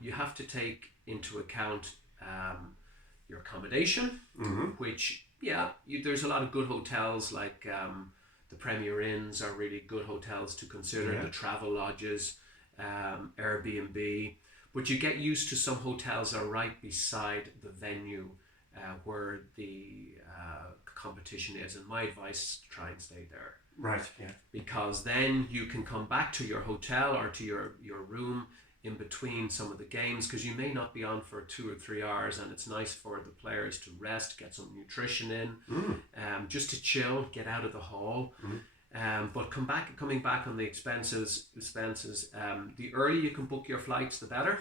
You have to take into account your accommodation, which, there's a lot of good hotels like the Premier Inns are really good hotels to consider, the travel lodges, Airbnb. But you get used to some hotels are right beside the venue where the competition is. And my advice is to try and stay there. Right, yeah. Because then you can come back to your hotel or to your room in between some of the games, because you may not be on for 2 or 3 hours, and it's nice for the players to rest, get some nutrition in, just to chill, get out of the hall. But coming back on the expenses, the earlier you can book your flights, the better.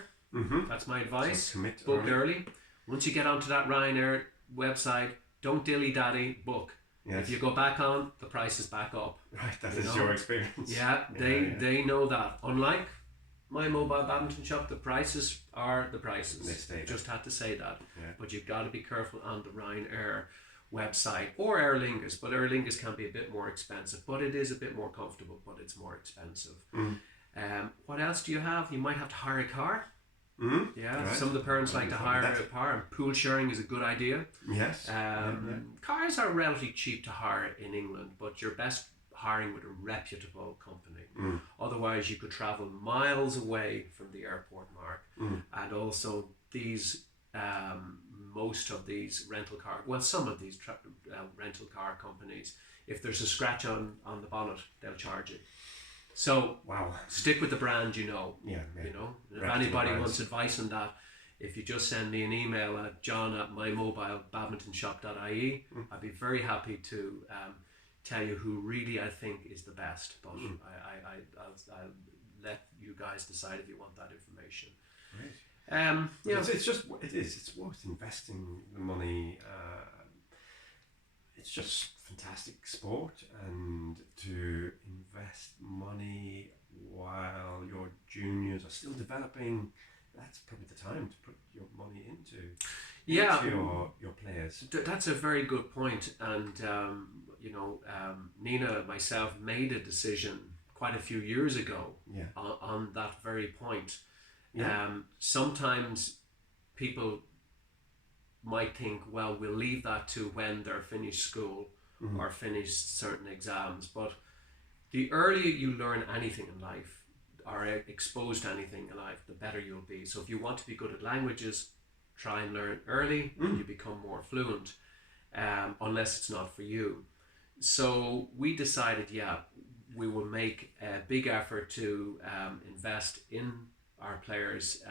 That's my advice. So commit book early. Once you get onto that Ryanair website, don't dilly-dally, book. Yes. If you go back on, the price is back up. Right, that is your experience. Yeah, they know that. Unlike my mobile badminton shop, the prices are the prices. They stay there. Just had to say that. Yeah. But you've got to be careful on the Ryanair website or Aer Lingus. But Aer Lingus can be a bit more expensive, but it is a bit more comfortable, but it's more expensive. What else do you have? You might have to hire a car. Yeah, right. Some of the parents like to hire a car, and pool sharing is a good idea. Yes. Cars are relatively cheap to hire in England, but you're best hiring with a reputable company. Otherwise, you could travel miles away from the airport, Mark. And also these, most of these rental car, well, some of these rental car companies, if there's a scratch on the bonnet, they'll charge you. So stick with the brand, you know. If anybody wants advice on that, if you just send me an email at john@mymobilebadmintonshop.ie, I'd be very happy to tell you who really I think is the best. But I'll let you guys decide if you want that information. Right. It's worth investing the money. It's just fantastic sport, and to invest money while your juniors are still developing, that's probably the time to put your money into your players. That's a very good point. And Nina and myself made a decision quite a few years ago on that very point. Sometimes people might think, well, we'll leave that to when they're finished school or finished certain exams. But the earlier you learn anything in life or exposed to anything in life, the better you'll be. So if you want to be good at languages, try and learn early and you become more fluent, unless it's not for you. So we decided, we will make a big effort to invest in our players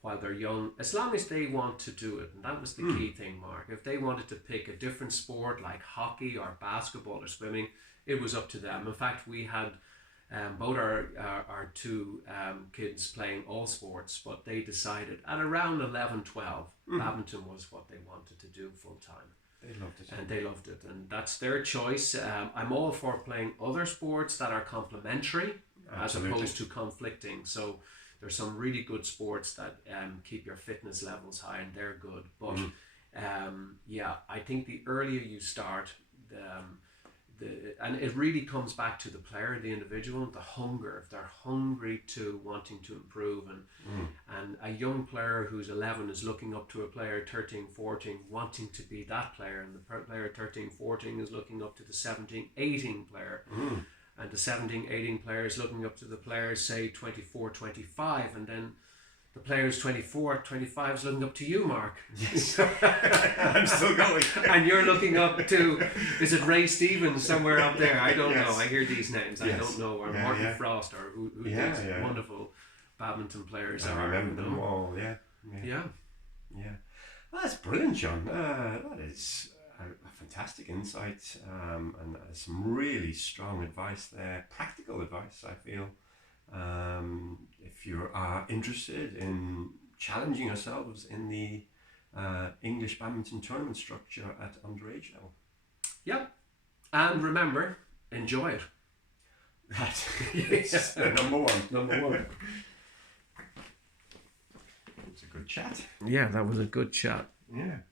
while they're young, as long as they want to do it. And that was the key thing, Mark. If they wanted to pick a different sport like hockey or basketball or swimming, it was up to them. In fact, we had both our two kids playing all sports, but they decided at around 11, 12, badminton was what they wanted to do full time. They loved it. And they loved it. And that's their choice. I'm all for playing other sports that are complementary as opposed to conflicting. So there's some really good sports that keep your fitness levels high, and they're good. But I think the earlier you start, and it really comes back to the player, the individual, the hunger. If they're hungry to wanting to improve, and a young player who's 11 is looking up to a player 13, 14, wanting to be that player, and the player 13, 14 is looking up to the 17, 18 player. And the 17, 18 players looking up to the players, say 24, 25, and then the players 24, 25 is looking up to you, Mark. Yes. I'm still going. And you're looking up to, is it Ray Stevens somewhere up there? I don't know. I hear these names. I don't know. Or Martin Frost, or who these wonderful badminton players are. I remember them all, Yeah. Well, that's brilliant, John. That is a fantastic insight, and some really strong advice there, practical advice, I feel. If you are interested in challenging yourselves in the English badminton tournament structure at underage level. Yep. And remember, enjoy it. That's number one. It's a good chat. Yeah, that was a good chat. Yeah.